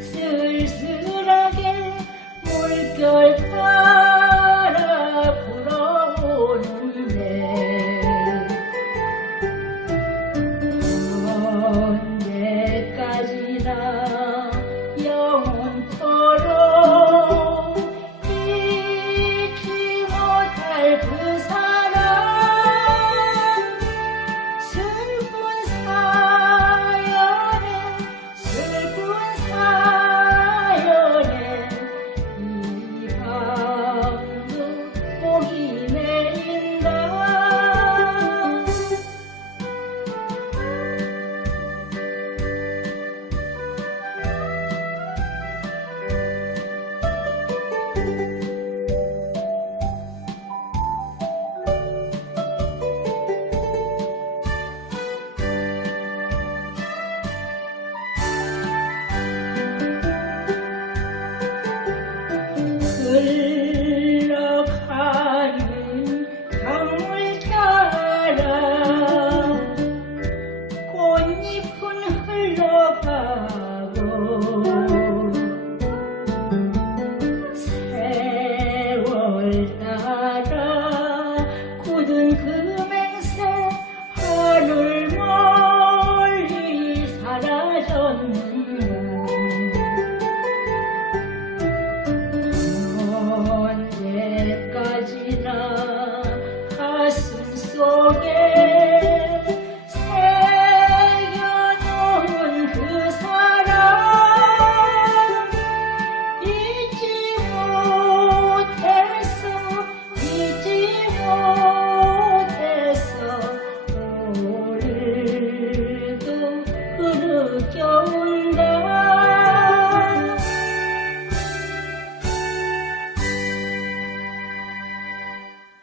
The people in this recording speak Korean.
쓸쓸하게 물결 나 가슴 속에